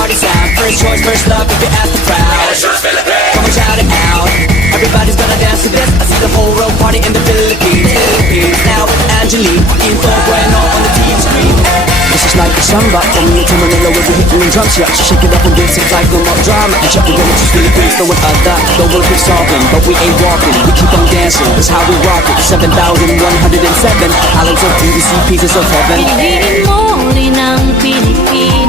party sound. First choice, first love, if you ask the crowd. Come on, shout it out. Everybody's gonna dance to this. I see the whole world party in the Philippines. Now with Angelique, Info Bueno on the TV screen. This is like a samba. Coming into Manila with the hitting and drums. Yeah, so shake it up and dance it like no more drama. And shut the women to Philippines, no one that. No one keeps talking, but we ain't walking. We keep on dancing, that's how we rock it. 7,107 islands of PVC, pieces of heaven. Piliin mo rin ang Pilipinas.